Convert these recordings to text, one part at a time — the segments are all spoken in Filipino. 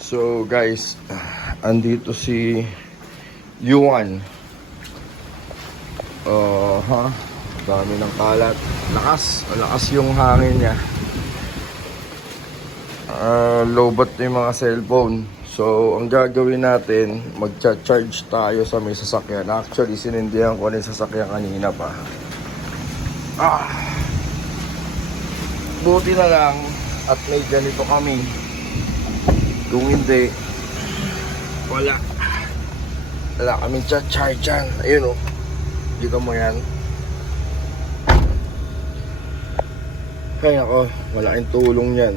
So guys, andito si Yuan. Uh, ha? Dami ng kalat. Lakas. Lakas yung hangin niya. Uh, lowbat na yung mga cellphone. So, ang gagawin natin, magcha-charge tayo sa may sasakyan. Actually, sinindihan ko yung sasakyan kanina pa. Ah! Buti na lang at may ganito kami. Kung hindi, wala. Wala kaming cha-charge dyan. Ayun o. Dito mo yan. Ay ako, malaking tulong yan.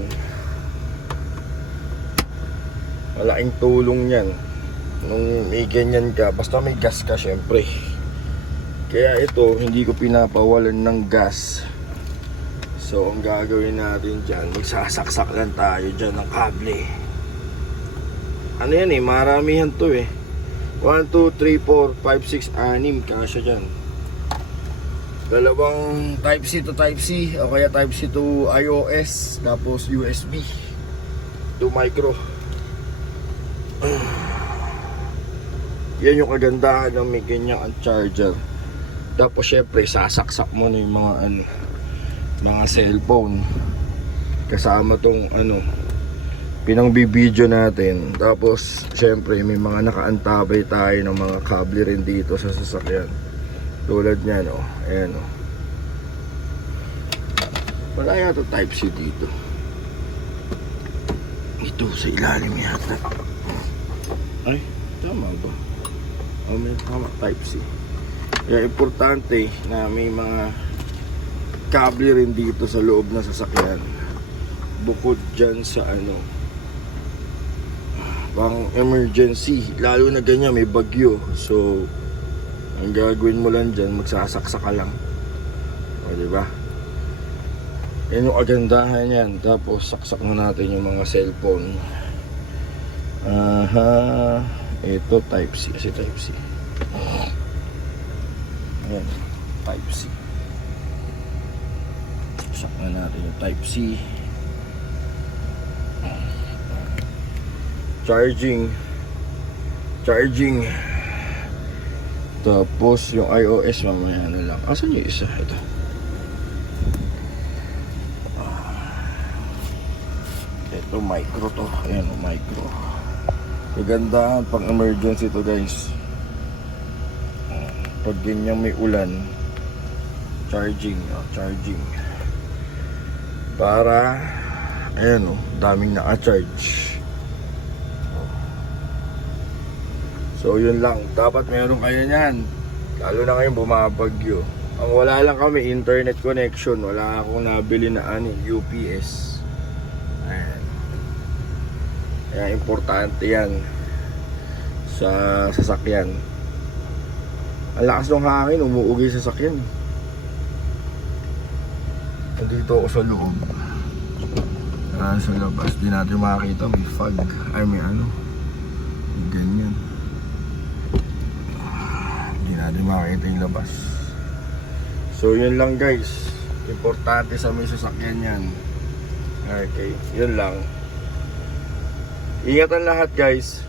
Malaking tulong yan. Nung may ganyan ka, basta may gas ka syempre. Kaya ito, hindi ko pinapawalan ng gas. So, ang gagawin natin dyan, magsasaksak lang tayo dyan ng kable. Ano yan eh, maramihan to eh. 1, 2, 3, 4, 5, 6, 6, kasya dyan. Dalawang Type-C to Type-C o kaya Type-C to iOS tapos USB to micro. Yan yung kagandahan ng may ganyang ang charger. Tapos syempre sasaksak mo na yung mga ano, mga cellphone kasama tong ano pinangbibideo natin. Tapos syempre may mga nakaantabay tayo ng mga kable rin dito sa sasakyan. Tulad niyan oh. Ayan oh. Wala yata type C dito. Ito sa ilalim yata. Ay, tama ba? Oh, may tama type C. Kaya importante na may mga kable rin dito sa loob ng sasakyan. Bukod dyan sa ano, pang emergency. Lalo na ganyan, may bagyo. So, ang gagawin mo lang dyan, magsasaksa ka lang. O, di ba? Yan yung agandahan yan. Tapos, saksak na natin yung mga cellphone. Aha. Ito, Type-C. Kasi Type-C. Ayan. Type-C. Saksak na natin yung Type-C. Charging. Charging. Tapos yung iOS mamaya na lang. Asan yung isa? Ito. Ito micro to. Ayan o micro. Kagandahan pang emergency to guys. Pag ganyan may ulan, charging, oh, charging. Para ayan o, daming naka-charge. So yun lang, dapat meron kayo niyan. Lalo na ngayon bumabagyo. Ang wala lang kami, internet connection. Wala akong nabili na ano, UPS. Ayan. Kaya importante yan sa sasakyan. Ang lakas ng hangin, umuugi sa sasakyan. Nandito ako sa loob. Ah, sa labas, di natin makakita, may fog. Ay, may ano. Ganyan makakita yung labas. So yun lang guys. Importante sa may sasakyan yan. Okay yun lang. Ingatan lahat guys